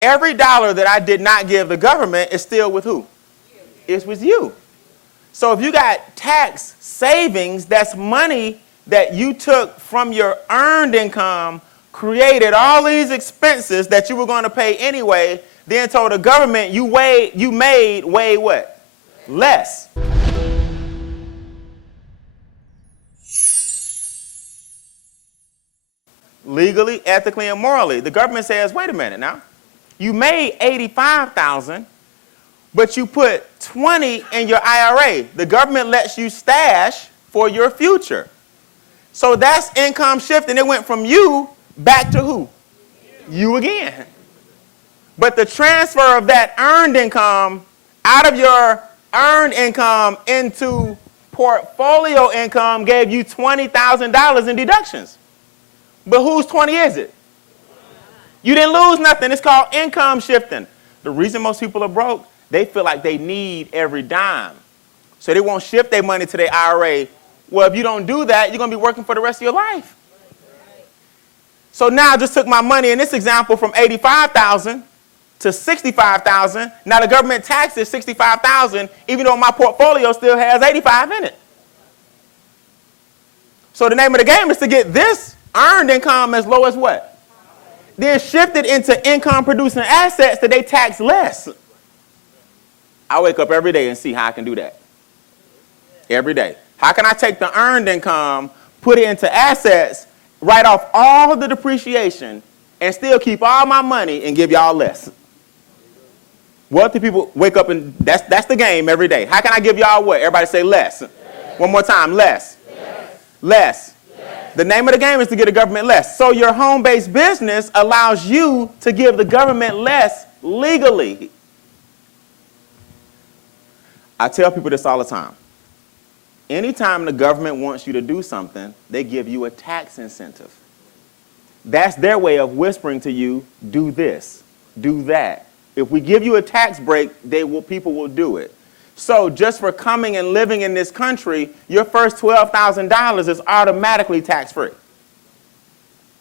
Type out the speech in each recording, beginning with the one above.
Every dollar that I did not give the government is still with who? It's with you. So if you got tax savings, that's money that you took from your earned income, created all these expenses that you were going to pay anyway, then told the government you made way what? Less. Legally, ethically, and morally. The government says, wait a minute now. You made $85,000, but you put $20 in your IRA. The government lets you stash for your future. So that's income shifting. It went from you back to who? You again. But the transfer of that earned income out of your earned income into portfolio income gave you $20,000 in deductions. But whose 20 is it? You didn't lose nothing. It's called income shifting. The reason most people are broke, they feel like they need every dime. So they won't shift their money to their IRA. Well, if you don't do that, you're going to be working for the rest of your life. So now I just took my money in this example from $85,000 to $65,000. Now the government taxes $65,000, even though my portfolio still has $85,000 in it. So the name of the game is to get this earned income as low as what? Then shift it into income producing assets that they tax less. I wake up every day and see how I can do that. Every day. How can I take the earned income, put it into assets, write off all of the depreciation, and still keep all my money and give y'all less? Wealthy people wake up and that's the game every day. How can I give y'all what? Everybody say less. One more time, less. Less. The name of the game is to get the government less. So your home-based business allows you to give the government less legally. I tell people this all the time. Anytime the government wants you to do something, they give you a tax incentive. That's their way of whispering to you, do this, do that. If we give you a tax break, people will do it. So just for coming and living in this country, your first $12,000 is automatically tax-free.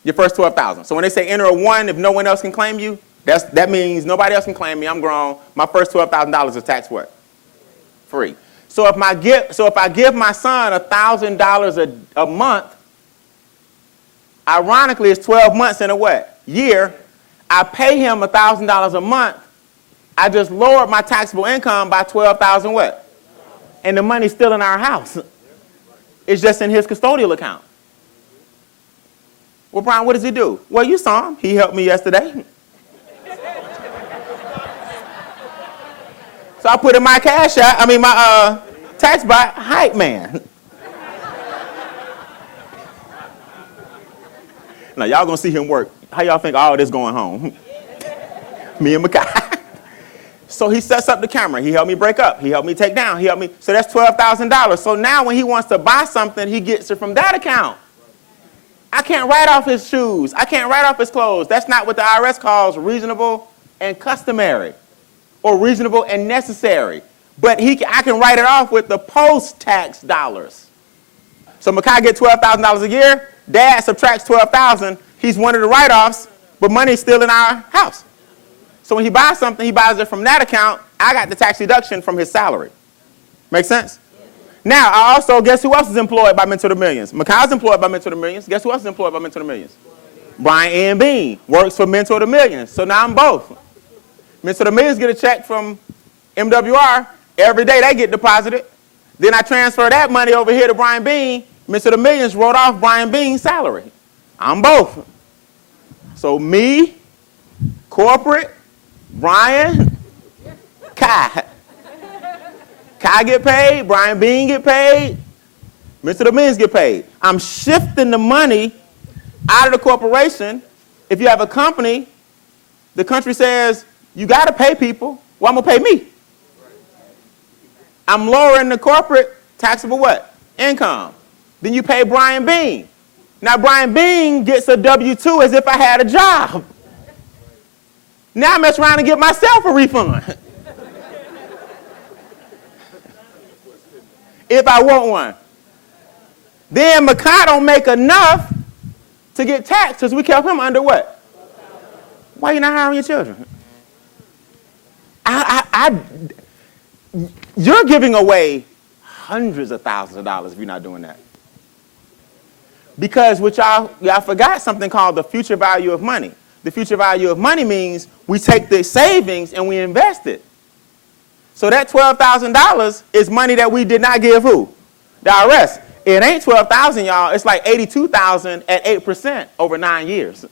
Your first $12,000. So when they say enter a 1, if no one else can claim you, that means nobody else can claim me. I'm grown. My first $12,000 is tax what? Free. So if I give my son $1,000 a month, ironically it's 12 months in a what? Year. I pay him $1,000 a month. I just lowered my taxable income by $12,000 what? And the money's still in our house. It's just in his custodial account. Well, Brian, what does he do? Well, you saw him. He helped me yesterday. So I put in my my tax box, hype man. Now, y'all gonna see him work. How y'all think all this going home? Me and Makai. So he sets up the camera. He helped me break up. He helped me take down. He helped me. So that's $12,000. So now when he wants to buy something, he gets it from that account. I can't write off his shoes. I can't write off his clothes. That's not what the IRS calls reasonable and customary or reasonable and necessary. But I can write it off with the post-tax dollars. So Makai gets $12,000 a year. Dad subtracts $12,000. He's one of the write-offs, but money's still in our house. So when he buys something, he buys it from that account. I got the tax deduction from his salary. Make sense? Now, I also, guess who else is employed by Mentor the Millions? Makai's employed by Mentor the Millions. Guess who else is employed by Mentor the Millions? Brian N. Bean works for Mentor the Millions. So now I'm both. Mentor the Millions get a check from MWR. Every day they get deposited. Then I transfer that money over here to Brian Bean. Mentor the Millions wrote off Brian Bean's salary. I'm both. So me, corporate, Brian, Kai. Kai get paid, Brian Bean get paid, Mr. the Millions get paid. I'm shifting the money out of the corporation. If you have a company, the country says, you got to pay people. Well, I'm going to pay me. I'm lowering the corporate taxable what? Income. Then you pay Brian Bean. Now, Brian Bean gets a W-2 as if I had a job. Now I mess around and get myself a refund. If I want one. Then Makai don't make enough to get taxed because we kept him under what? Why you not hiring your children? You're giving away hundreds of thousands of dollars if you're not doing that. Because what y'all forgot something called the future value of money. The future value of money means we take the savings and we invest it. So that $12,000 is money that we did not give who? The IRS. It ain't $12,000, y'all. It's like $82,000 at 8% over 9 years.